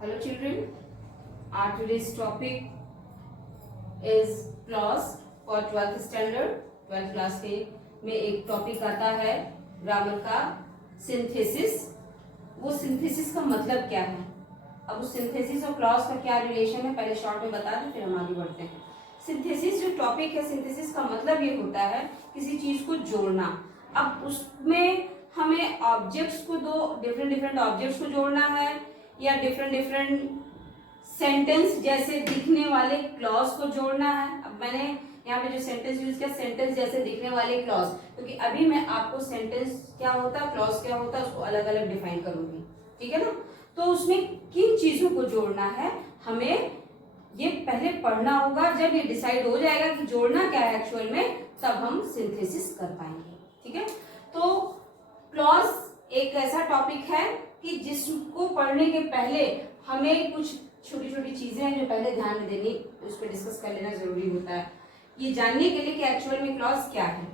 Hello children, our today's topic is clause for 12th standard 12th class के में एक topic आता है ग्रामर का सिंथेसिस। वो सिंथेसिस का मतलब क्या है, अब उस सिंथेसिस और क्लॉज का क्या रिलेशन है पहले शॉर्ट में बता दें, फिर हम आगे बढ़ते हैं। सिंथेसिस जो टॉपिक है, सिंथेसिस का मतलब ये होता है किसी चीज को जोड़ना। अब उसमें हमें ऑब्जेक्ट्स को, दो डिफरेंट ऑब्जेक्ट्स को जोड़ना है या डिफरेंट सेंटेंस जैसे दिखने वाले क्लॉज को जोड़ना है। अब मैंने यहाँ पे जो सेंटेंस यूज किया, सेंटेंस जैसे दिखने वाले क्लॉज, क्योंकि अभी मैं आपको सेंटेंस क्या होता है, क्लॉज क्या होता है, उसको अलग अलग डिफाइन करूंगी, ठीक है ना। तो उसमें किन चीजों को जोड़ना है हमें ये पहले पढ़ना होगा। जब ये डिसाइड हो जाएगा कि जोड़ना क्या है एक्चुअल में, तब हम सिंथेसिस कर पाएंगे, ठीक है। तो क्लॉज एक ऐसा टॉपिक है कि जिसको पढ़ने के पहले हमें कुछ छोटी छोटी चीजें हैं जो पहले ध्यान में देनी, उस पर डिस्कस कर लेना जरूरी होता है, ये जानने के लिए कि एक्चुअल में क्लॉज क्या है।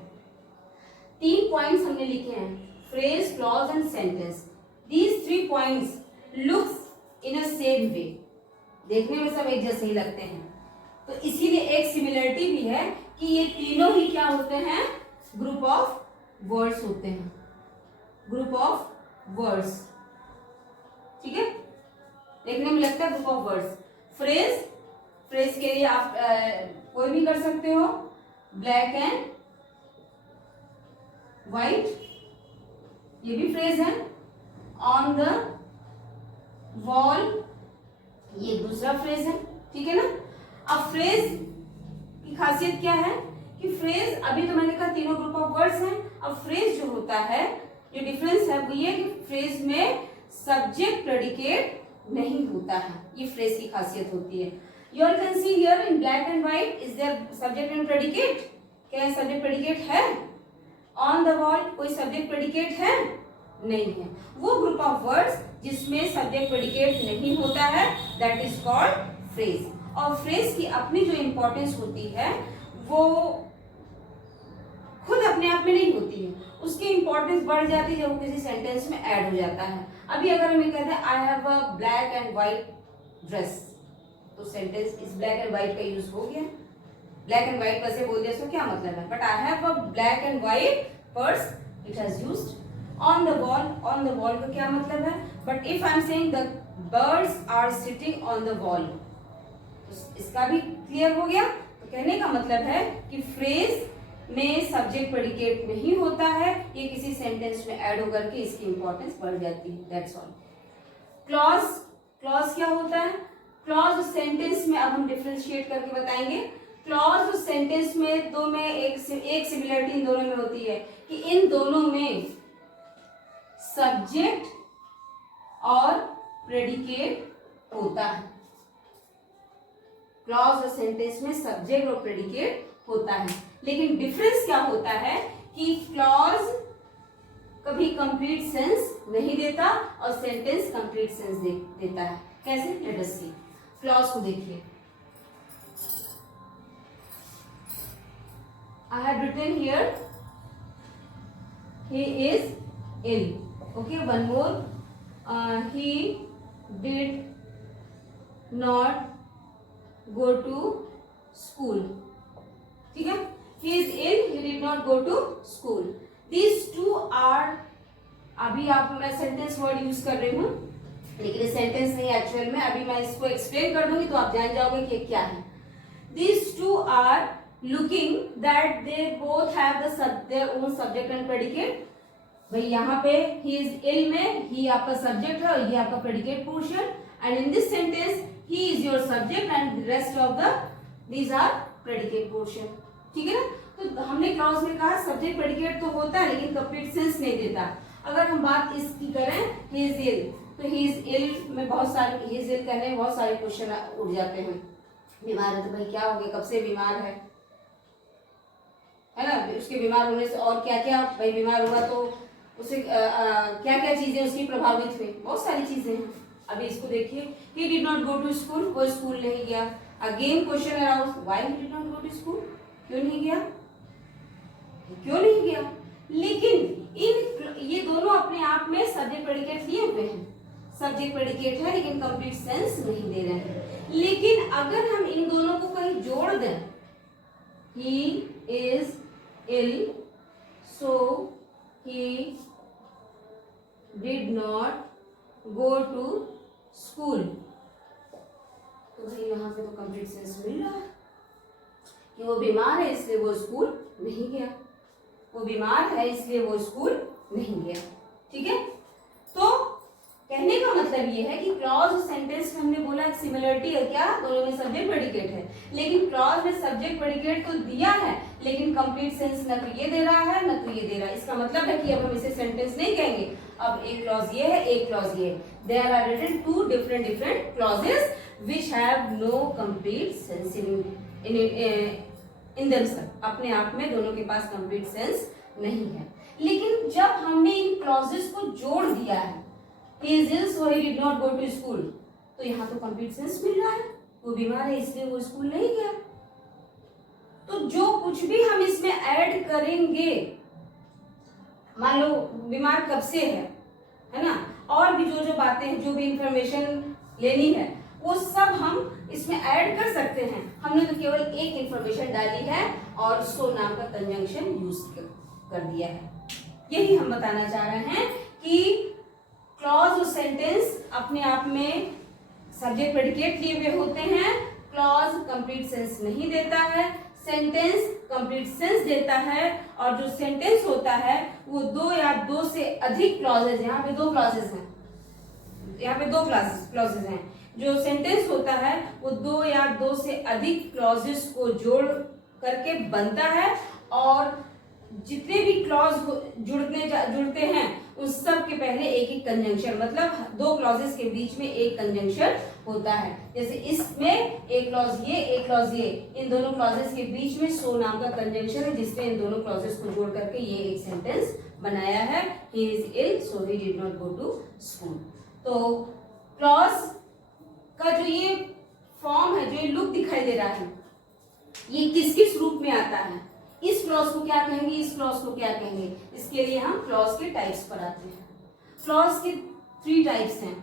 3 पॉइंट्स हमने लिखे हैं, phrase, clause and sentence. These 3 points looks in a same way, देखने में सब एक जैसे ही लगते हैं, तो इसीलिए एक सिमिलरिटी भी है कि ये तीनों ही क्या होते हैं, ग्रुप ऑफ वर्ड्स होते हैं, ग्रुप ऑफ वर्ड्स, ठीक है। देखने में लगता है group of words. Phrase, phrase के लिए आप कोई भी कर सकते हो, ब्लैक एंड व्हाइट, ये भी फ्रेज है। ऑन द वॉल, ये दूसरा फ्रेज है, ठीक है ना। अब फ्रेज की खासियत क्या है कि फ्रेज, अभी तो मैंने कहा तीनों ग्रुप ऑफ वर्ड्स हैं। अब फ्रेज जो होता है, जो डिफरेंस है वो ये कि फ्रेज में सब्जेक्ट प्रेडिकेट नहीं होता है, ये फ्रेज की खासियत होती है। You all can see here in black and white, is there subject and predicate? क्या सब्जेक्ट प्रेडिकेट है? On the wall कोई सब्जेक्ट प्रेडिकेट है? नहीं है। वो ग्रुप ऑफ वर्ड्स जिसमें सब्जेक्ट प्रेडिकेट नहीं होता है, दैट इज कॉल्ड फ्रेज। और फ्रेज की अपनी जो इंपॉर्टेंस होती है वो खुद अपने आप में नहीं होती है, उसकी इंपॉर्टेंस बढ़ जाती है जब वो किसी सेंटेंस में ऐड हो जाता है। अभी अगर हम कहते हैं आई have a black and white dress, तो सेंटेंस इस ब्लैक एंड व्हाइट का यूज हो गया। ब्लैक एंड व्हाइट वैसे बोल दिया तो क्या मतलब है, but I have a black and white purse, it has used. On the wall, on the wall का क्या मतलब है, but if I am saying the birds are sitting on the wall, इसका भी क्लियर हो गया। तो कहने का मतलब है कि फ्रेज में सब्जेक्ट प्रेडिकेट नहीं होता है, ये किसी सेंटेंस में ऐड होकर के इसकी इंपॉर्टेंस बढ़ जाती है, दैट्स ऑल। क्लॉज, क्लॉज क्या होता है, क्लॉज सेंटेंस में अब हम डिफरेंशिएट करके बताएंगे। क्लॉज और सेंटेंस में दो में एक सिमिलरिटी इन दोनों में होती है कि इन दोनों में सब्जेक्ट और प्रेडिकेट होता है। क्लॉज और सेंटेंस में सब्जेक्ट और प्रेडिकेट होता है, लेकिन डिफरेंस क्या होता है कि क्लॉज कभी कंप्लीट सेंस नहीं देता और सेंटेंस कंप्लीट सेंस देता है। कैसे, लेट अस सी। क्लॉज को देखिए, I have written here he is ill, okay, one more, he did not go to school, ठीक है। He is ill, he did not go to school. These two are, अभी आप, मैं sentence word use कर रही हूँ, लेकिन ये सेंटेंस नहीं एक्चुअल में, अभी मैं इसको एक्सप्लेन कर दूंगी तो आप जान जाओगे कि क्या है। These two are looking that they both have their own subject and predicate. भाई यहाँ पे he is ill में he आपका सब्जेक्ट है और ये आपका predicate portion, and in this sentence he is your subject and the rest of these are predicate portion, ठीक है ना। तो हमने क्लॉज में कहा सब्जेक्ट प्रेडिकेट तो होता है लेकिन कंप्लीट सेंस नहीं देता। अगर हम बात इसकी करें ही इज इल, तो ही इज इल में बहुत सारे, ही इज इल कहने में बहुत सारे क्वेश्चन उठ जाते हैं। बीमार है तो भाई क्या हो गया, कब से बीमार है ना, उसके बीमार होने से और क्या क्या, भाई बीमार हुआ तो उसे क्या क्या चीजें उसकी प्रभावित हुई, बहुत सारी चीजें हैं। अभी इसको देखिए, he did not go to school, वो स्कूल नहीं गया। Again question around why he did not go to school, क्यों नहीं गया, क्यों नहीं गया। लेकिन इन ये दोनों अपने आप में सब्जेक्ट प्रेडिकेट लिए हुए हैं। सब्जेक्ट प्रेडिकेट है लेकिन कंप्लीट सेंस नहीं दे रहे हैं। लेकिन अगर हम इन दोनों को कहीं जोड़ दें, he is ill so he did not go to school, तो भाई यहाँ पे तो कंप्लीट सेंस मिल रहा है कि वो बीमार है इसलिए वो स्कूल नहीं गया, वो बीमार है इसलिए वो स्कूल नहीं गया। ठीक है, तो कहने का मतलब ये है कि क्लॉज और सेंटेंस में हमने बोला एक सिमिलरिटी है, क्या दोनों में सब्जेक्ट प्रेडिकेट है, लेकिन क्लॉज में सब्जेक्ट प्रेडिकेट तो दिया है लेकिन कंप्लीट सेंस न तो ये दे रहा है न तो ये दे रहा है। इसका मतलब है कि अब हम इसे सेंटेंस नहीं कहेंगे, अब एक क्लॉज ये है एक क्लॉज ये है। There are written two different clauses which have no complete sense in themselves, अपने आप में दोनों के पास कंप्लीट सेंस नहीं है। लेकिन जब हमने इन क्लॉजेस को जोड़ दिया है, he is ill so he did not go to school, तो यहाँ तो कंप्लीट सेंस मिल रहा है, वो बीमार है इसलिए वो स्कूल नहीं गया। तो जो कुछ भी हम इसमें ऐड करेंगे, मान लो बीमार कब से है ना, और भी जो बातें हैं, जो भी इंफॉर्मेशन लेनी है वो सब हम इसमें ऐड कर सकते हैं। हमने तो केवल एक इंफॉर्मेशन डाली है और सो नाम का कंजंक्शन यूज कर दिया है। यही हम बताना चाह रहे हैं कि क्लॉज और सेंटेंस अपने आप में सब्जेक्ट प्रेडिकेट लिए हुए होते हैं। क्लॉज कंप्लीट सेंस नहीं देता है, सेंटेंस कंप्लीट सेंस देता है, और जो सेंटेंस होता है वो दो या दो से अधिक क्लॉजेज, यहाँ पे दो क्लॉजेज हैं, यहाँ पे दो क्लॉजेज हैं। जो सेंटेंस होता है वो दो या दो से अधिक क्लॉजेस को जोड़ करके बनता है, और जितने भी क्लॉज जुड़ते हैं उन सब के पहले एक एक कंजंक्शन, मतलब दो क्लॉजेस के बीच में एक कंजंक्शन होता है। जैसे इसमें एक क्लॉज ये एक क्लॉज ये, इन दोनों क्लॉजेस के बीच में सो नाम का कंजंक्शन है जिसने इन दोनों क्लॉजेस को जोड़ करके ये एक सेंटेंस बनाया है, he is ill so he did not go to school. तो क्लॉज का जो ये फॉर्म है, जो ये लुक दिखाई दे रहा है, ये किस किस रूप में आता है, इस क्लॉज को क्या कहेंगे, इस क्लॉज को क्या कहेंगे, इसके लिए हम क्लॉज के टाइप्स पर आते हैं। क्लॉज के थ्री टाइप्स हैं।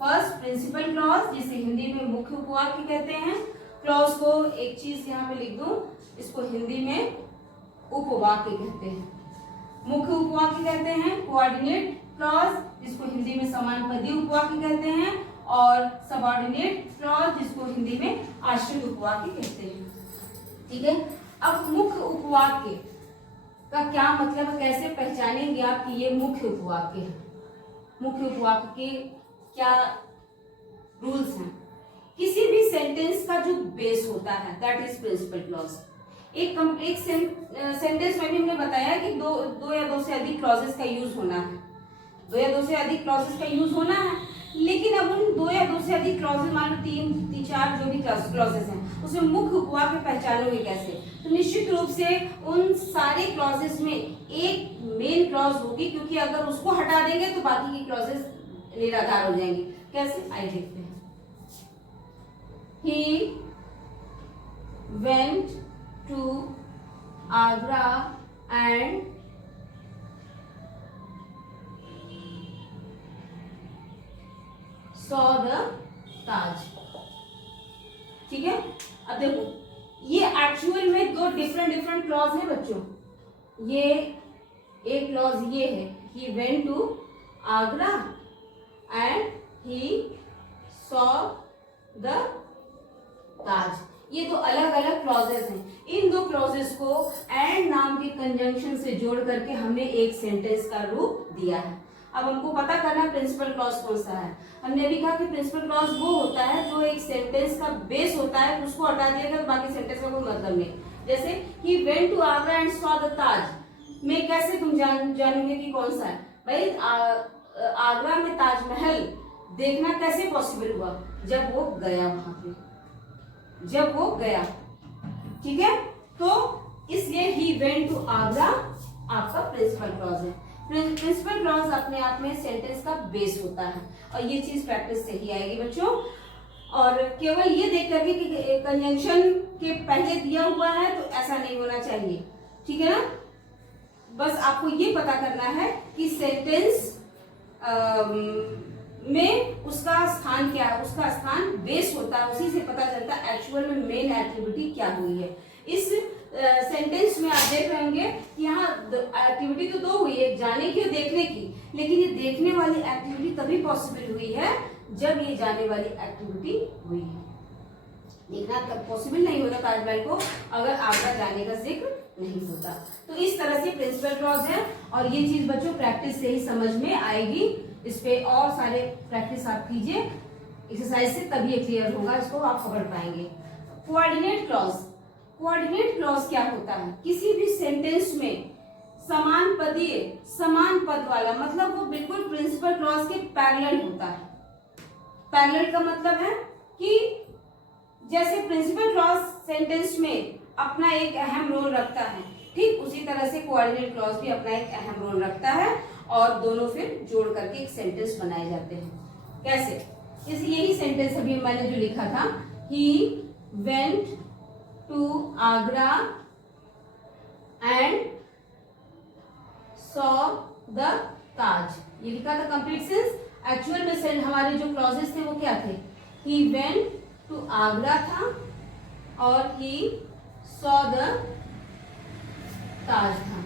फर्स्ट प्रिंसिपल क्लॉज, जिसे हिंदी में मुख्य उपवाक्य कहते हैं। क्लॉज को एक चीज यहाँ पे लिख दूं, इसको हिंदी में उपवाक्य कहते हैं। मुख्य उपवाक्य कहते हैं। कोऑर्डिनेट क्लॉज, जिसको हिंदी में समानपदी उपवाक्य कहते हैं, और सबऑर्डिनेट क्लॉज, जिसको हिंदी में आश्रित उपवाक्य कहते हैं। ठीक है, अब मुख्य उपवाक्य का क्या मतलब है, कैसे पहचानेंगे आप कि ये मुख्य उपवाक्य है। मुख्य उपवाक्य के क्या रूल्स हैं। किसी भी सेंटेंस का जो बेस होता है दैट इज प्रिंसिपल क्लॉज। एक सेंटेंस में भी हमने बताया कि दो या दो से अधिक क्लॉजेस का यूज होना है, दो या दो से अधिक क्लॉजेस का यूज होना है। लेकिन अब उन दो या दो से अधिक क्लॉजेस, मान लो तीन चार जो भी क्लॉजेस हैं, उसमें मुख्य उपवाक्य पहचानोगे कैसे? तो निश्चित रूप से उन सारे क्लॉजेस में एक मेन क्लॉज होगी, क्योंकि अगर उसको हटा देंगे तो बाकी की क्लॉजेस निराधार हो जाएंगी। कैसे, आइए देखते हैं। He went to Agra and saw the Taj। ठीक है, अब देखो ये एक्चुअल में दो डिफरेंट क्लॉज है बच्चों। ये एक क्लॉज ये है, he went to Agra and he saw the ताज। ये तो अलग अलग क्लॉजेस हैं। इन दो क्लॉजेस को एंड नाम के कंजंक्शन से जोड़ करके हमने एक सेंटेंस का रूप दिया है। अब हमको पता करना प्रिंसिपल क्लॉज कौन सा है। हमने अभी कहा कि प्रिंसिपल क्लॉज वो होता है जो एक सेंटेंस का बेस होता है, उसको हटा दिया तो बाकी सेंटेंस का कोई मतलब नहीं। जैसे he went to Agra and saw the Taj में कैसे तुम जानोगे कि कौन सा है? भाई आगरा में ताजमहल देखना कैसे पॉसिबल हुआ? जब वो गया वहां पे, जब वो गया। ठीक है, तो इसलिए ही वेंट टू आगरा आपका प्रिंसिपल क्लॉज है। प्रिंसिपल क्लॉज अपने आप में सेंटेंस का बेस होता है, और ये चीज प्रैक्टिस से ही आएगी बच्चों। और केवल ये देख करके कि कंजंक्शन के पहले दिया हुआ है तो ऐसा नहीं होना चाहिए। ठीक है ना, बस आपको ये पता करना है कि सेंटेंस में उसका स्थान क्या है, उसका स्थान बेस होता है, उसी से पता चलता है एक्चुअल में मेन एक्टिविटी क्या हुई है। इस सेंटेंस में आप देख रहे होंगे कि यहाँ एक्टिविटी तो दो हुई है, जाने की और देखने की, लेकिन ये देखने वाली एक्टिविटी तभी पॉसिबल हुई है जब ये जाने वाली एक्टिविटी हुई है। देखना तब पॉसिबल नहीं होता ताजमहल को अगर आगरा जाने का जिक्र नहीं होता। तो इस तरह से प्रिंसिपल क्लॉज है, और ये चीज बच्चों प्रैक्टिस से ही समझ में आएगी। इस पे और सारे प्रैक्टिस आप कीजिए एक्सरसाइज से, तभी ये क्लियर होगा, इसको आप पकड़ पाएंगे। कोऑर्डिनेट क्लॉज, कोऑर्डिनेट क्लॉज क्या होता है? किसी भी सेंटेंस में समान पदीय, समान पद वाला, मतलब वो बिल्कुल प्रिंसिपल क्लॉज के पैरेलल होता है। पैरेलल का मतलब है कि जैसे प्रिंसिपल क्लॉज सेंटेंस में अपना एक अहम रोल रखता है, ठीक उसी तरह से कोऑर्डिनेट क्लॉज भी अपना एक अहम रोल रखता है, और दोनों फिर जोड़ करके एक सेंटेंस बनाए जाते हैं। कैसे? जैसे यही सेंटेंस अभी मैंने जो लिखा था, he went to Agra and saw the Taj, ये लिखा था कंप्लीट सेंस। एक्चुअल में हमारे जो क्लॉजेस थे वो क्या थे? ही वेंट टू आगरा था और ही सॉ द ताज था,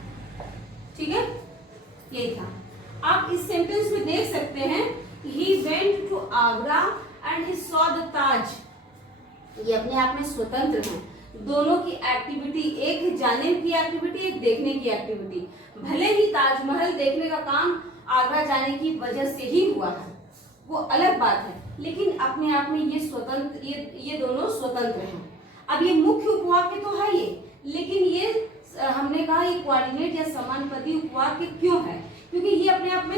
ठीक है, यही था। आप इस सेंटेंस में देख सकते हैं he went to Agra and he saw the Taj, ये अपने आप में स्वतंत्र हैं। दोनों की एक्टिविटी, एक है जाने की एक्टिविटी, एक देखने की एक्टिविटी। भले ही ताजमहल देखने का काम आगरा जाने की वजह से ही हुआ है, वो अलग बात है, लेकिन अपने आप में ये स्वतंत्र, ये दोनों स्वतंत्र हैं। अब ये मुख्य उपवाक्य तो है ये, लेकिन ये हमने कहा ये कोऑर्डिनेट या समानपदी उपवाक्य क्यों है? क्योंकि ये अपने आप में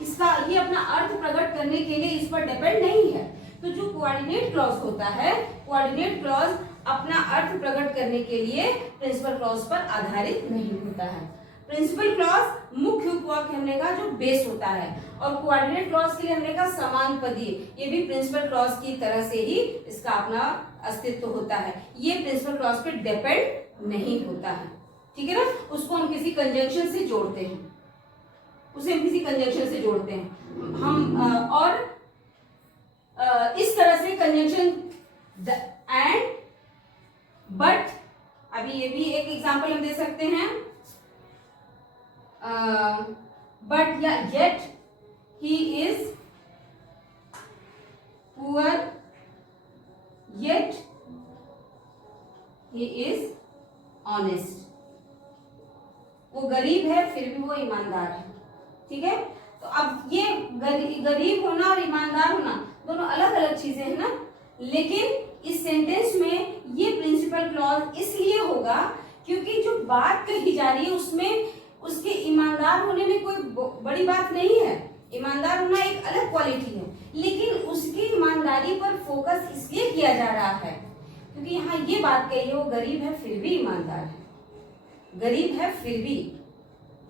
इसका ये अपना अर्थ प्रकट करने के लिए इस पर डिपेंड नहीं है। तो जो कोऑर्डिनेट क्लॉज होता है, कोऑर्डिनेट क्लॉज अपना अर्थ प्रकट करने के लिए प्रिंसिपल क्लॉज पर आधारित नहीं होता है। प्रिंसिपल क्लॉज मुख्य उपवाक्य हमने कहा जो बेस होता है, और कोऑर्डिनेट क्लॉज के लिए हमने कहा समान पदीय, ये भी प्रिंसिपल क्लॉज की तरह से ही इसका अपना अस्तित्व होता है। ये प्रिंसिपल क्लॉज पे डिपेंड नहीं होता है, ठीक है ना। उसको हम किसी कंजंक्शन से जोड़ते हैं, उसे हम किसी कंजंक्शन से जोड़ते हैं हम, और इस तरह से कंजंक्शन एंड बट, अभी ये भी एक एग्जांपल हम दे सकते हैं, बट या yet he is poor yet he is honest, वो गरीब है फिर भी वो ईमानदार है, ठीक है। तो अब ये गरीब होना और ईमानदार होना दोनों अलग अलग चीजें हैं ना, लेकिन इस सेंटेंस में ये प्रिंसिपल क्लॉज इसलिए होगा क्योंकि जो बात कही जा रही है उसमें उसके ईमानदार होने में कोई बड़ी बात नहीं है। ईमानदार होना एक अलग क्वालिटी है, लेकिन उसकी ईमानदारी पर फोकस इसलिए किया जा रहा है क्योंकि यहाँ ये बात कही है वो गरीब है फिर भी ईमानदार है, गरीब है फिर भी,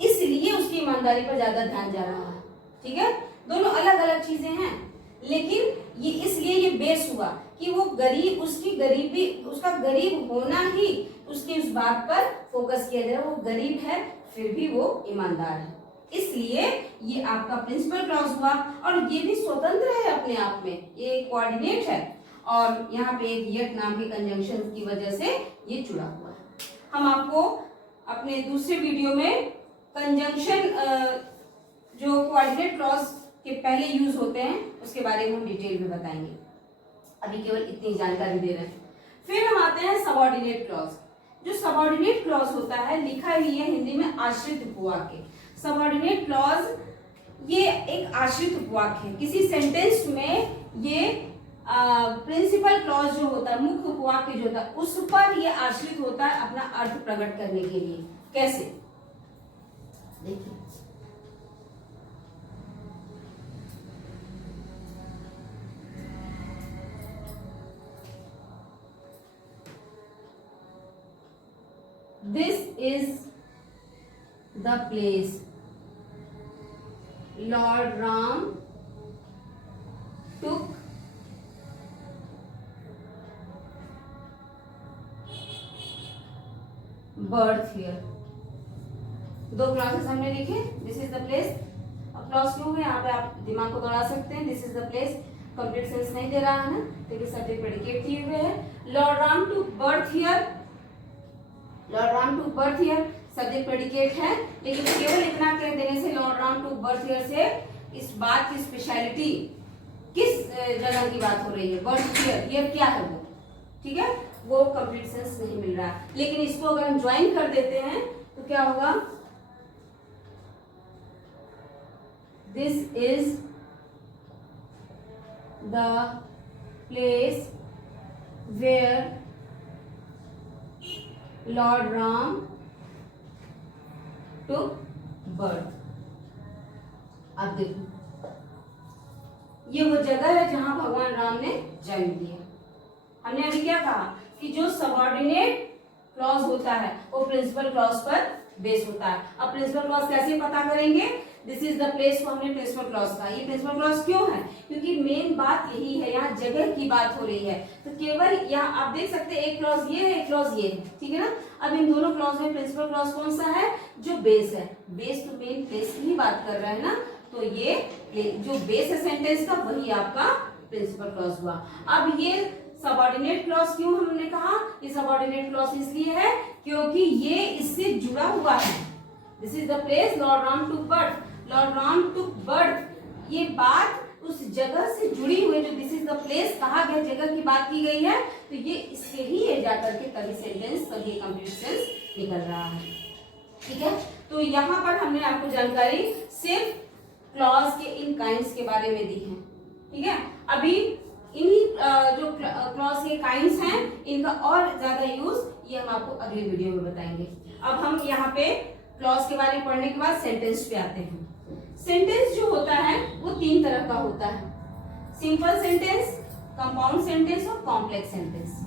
इसलिए उसकी ईमानदारी पर ज्यादा ध्यान जा रहा है, ठीक है। दोनों अलग अलग चीजें हैं, लेकिन ये इसलिए ये बेस हुआ कि वो गरीब, उसकी गरीबी, उसका गरीब होना ही उसकी उस बात पर फोकस किया जा रहा है, वो गरीब है फिर भी वो ईमानदार है, इसलिए ये आपका प्रिंसिपल क्लॉज हुआ। और ये भी स्वतंत्र है अपने आप में, ये कोऑर्डिनेट है, और यहाँ पे एक येट नाम के कंजंक्शन की वजह से ये जुड़ा हुआ है। हम आपको अपने दूसरे वीडियो में कंजंक्शन जो कोऑर्डिनेट क्लॉज के पहले यूज होते हैं उसके बारे में हम डिटेल में बताएंगे, अभी केवल इतनी जानकारी दे रहे हैं। फिर हम आते हैं सबऑर्डिनेट क्लॉज। जो सबऑर्डिनेट क्लॉज होता है, लिखा हुई है हिंदी में आश्रित उपवाक्य। सबऑर्डिनेट क्लॉज ये एक आश्रित उपवाक्य है, किसी सेंटेंस में ये प्रिंसिपल क्लॉज जो होता है, मुख्य उपवाक्य जो होता है, उस पर ये आश्रित होता है अपना अर्थ प्रकट करने के लिए। कैसे? देखिए, this is the place Lord Ram took birth here। दो क्लासेस हमने लिखे, दिस इज द प्लेस। अब क्लॉज क्यों है, यहाँ पे आप दिमाग को दौड़ा सकते हैं। This is the place, complete sense नहीं दे रहा है ना, लेकिन सब्जेक्ट प्रेडिकेट दिए हुए है। Lord Ram took birth here, Lord Ram took birth here subject predicate है, लेकिन केवल इतना कह देने से Lord Ram took birth here से इस बात की स्पेशलिटी, किस जगह की बात हो रही है, बर्थ हियर, ये क्या है वो, ठीक है, वो कंप्लीट सेंस नहीं मिल रहा है। लेकिन इसको अगर हम ज्वाइन कर देते हैं तो क्या होगा, this is the place where Lord Ram took birth. अब देखो, ये वो जगह है जहां भगवान राम ने जन्म लिया। हमने अभी क्या कहा कि जो सबऑर्डिनेट क्लॉज होता है वो प्रिंसिपल क्लॉज पर बेस होता है। अब प्रिंसिपल क्लॉज कैसे पता करेंगे, दिस इज द प्लेस को हमने प्रिंसिपल क्लॉज कहा। ये प्रिंसिपल क्लॉज क्यों है, क्योंकि मेन बात यही है, यहाँ जगह की बात हो रही है। तो केवल यहाँ आप देख सकते हैं एक क्लॉज ये है, एक क्लॉज ये है, ठीक है ना। अब इन दोनों क्लॉज में प्रिंसिपल क्लॉज कौन सा है, जो बेस है। बेस तो मेन प्लेस की ही बात कर रहा है ना, तो ये जो बेस है सेंटेंस का वही आपका प्रिंसिपल क्लॉज हुआ। अब ये सबऑर्डिनेट क्लॉज क्यों हमने कहा, ये सबऑर्डिनेट क्लॉज इसलिए है क्योंकि ये इससे जुड़ा हुआ है। This is the place Lord Ram took birth, Lord Ram took birth, ये बात उस जगह से जुड़ी हुई, जो दिस इज द प्लेस कहा गया, जगह की बात की गई है, तो ये इससे ही ये जाकर के तभी सेंटेंस, तभी कंप्लीट सेंस निकल रहा है, ठीक है। तो यहाँ पर हमने आपको जानकारी सिर्फ क्लॉज के इन काइंड्स के बारे में दी है, ठीक है। अभी इन्हीं जो क्लॉज के काइंड्स हैं इनका और ज्यादा यूज ये हम आपको अगली वीडियो में बताएंगे। अब हम यहाँ पे क्लॉज के बारे में पढ़ने के बाद सेंटेंस पे आते हैं। सेंटेंस जो होता है वो तीन तरह का होता है, सिंपल सेंटेंस, कंपाउंड सेंटेंस और कॉम्प्लेक्स सेंटेंस।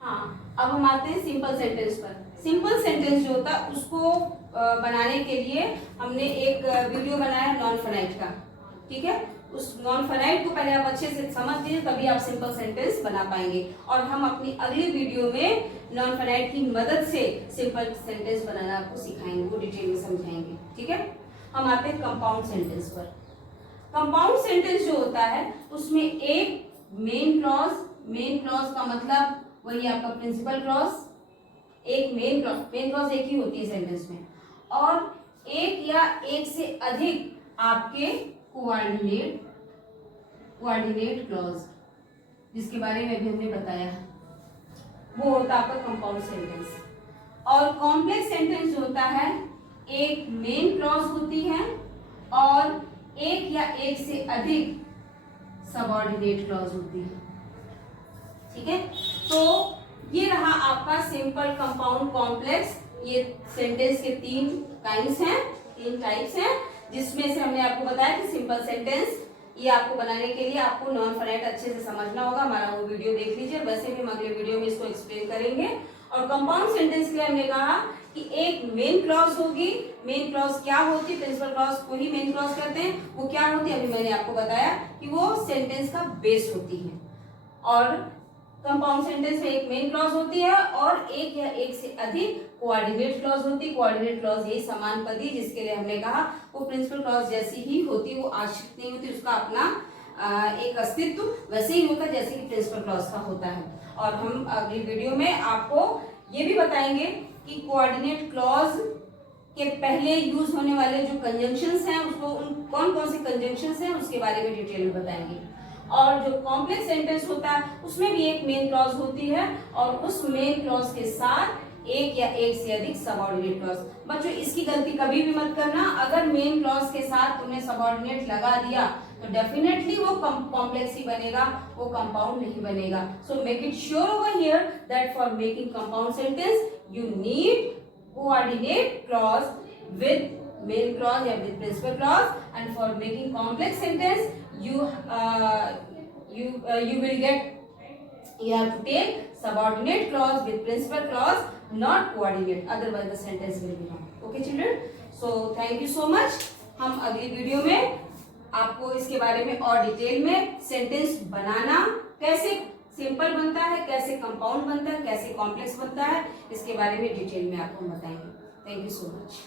हाँ, अब हम आते हैं सिंपल सेंटेंस पर। सिंपल सेंटेंस जो होता है उसको बनाने के लिए हमने एक वीडियो बनाया नॉन फाइनाइट का, ठीक है। उस नॉन फाइनाइट को पहले आप अच्छे से समझ लीजिए, तभी आप सिंपल सेंटेंस बना पाएंगे। और हम अपनी अगली वीडियो में नॉन फाइनाइट की मदद से सिंपल सेंटेंस बनाना आपको सिखाएंगे, वो डिटेल में समझाएंगे, ठीक है। हम आते हैं कंपाउंड सेंटेंस पर। कंपाउंड सेंटेंस जो होता है उसमें एक मेन क्लॉज, मेन क्लॉज का मतलब वही आपका प्रिंसिपल क्लॉज, एक मेन क्लॉज एक ही होती है सेंटेंस में, और एक या एक से अधिक आपके कोऑर्डिनेट क्लॉज, जिसके बारे में अभी हमने बताया, वो होता है आपका कंपाउंड सेंटेंस। और कॉम्प्लेक्स सेंटेंस जो होता है एक मेन क्लॉज होती है और एक या एक से अधिक सबऑर्डिनेट क्लॉज होती है, ठीक है। तो ये रहा आपका सिंपल, कंपाउंड, कॉम्प्लेक्स, ये सेंटेंस के तीन काइंड्स हैं, तीन टाइप्स हैं, जिसमें से हमने आपको बताया कि सिंपल सेंटेंस ये आपको बनाने के लिए आपको नॉन फाइनाइट अच्छे से समझना होगा, हमारा वो वीडियो देख लीजिए, वैसे भी हम अगले वीडियो में इसको एक्सप्लेन करेंगे। और कंपाउंड सेंटेंस के लिए हमने कहा कि एक मेन क्लॉज होगी। मेन क्लॉज क्या होती है, प्रिंसिपल क्लॉज को ही मेन क्लॉज कहते हैं। वो क्या होती है, अभी मैंने आपको बताया कि वो सेंटेंस का बेस होती है। और कंपाउंड सेंटेंस में एक मेन क्लॉज होती है और एक या एक से अधिक कोऑर्डिनेट क्लॉज होती है। कोऑर्डिनेट क्लॉज यही समान पदी, जिसके लिए हमने कहा वो प्रिंसिपल क्लॉज जैसी ही होती, वो आश्रित नहीं होती, उसका अपना एक अस्तित्व वैसे ही होता जैसे कि प्रिंसिपल क्लॉज का होता है। और हम अगली वीडियो में आपको ये भी बताएंगे कि कोऑर्डिनेट क्लॉज के पहले यूज होने वाले जो कंजंक्शंस हैं, उसको कौन कौन से कंजंक्शंस हैं उसके बारे में डिटेल में बताएंगे। और जो कॉम्प्लेक्स सेंटेंस होता है उसमें भी एक मेन क्लॉज होती है और उस मेन क्लॉज के साथ एक या एक से अधिक सबऑर्डिनेट क्लॉज। बच्चों इसकी गलती कभी भी मत करना, अगर मेन क्लॉज के साथ तुमने सबऑर्डिनेट लगा दिया तो डेफिनेटली वो कॉम्प्लेक्स ही बनेगा, वो कंपाउंड नहीं बनेगा। So make it sure over here that for making compound sentence you need coordinate clause with main clause या with principal clause, and for making complex sentence you have to take subordinate clause with principal clause, not coordinate, otherwise the sentence will be wrong. Okay children, so thank you so much. हम अगली video में आपको इसके बारे में और detail में sentence बनाना, कैसे सिंपल बनता है, कैसे कंपाउंड बनता है, कैसे कॉम्प्लेक्स बनता है, इसके बारे में डिटेल में आपको बताएंगे। Thank you so much.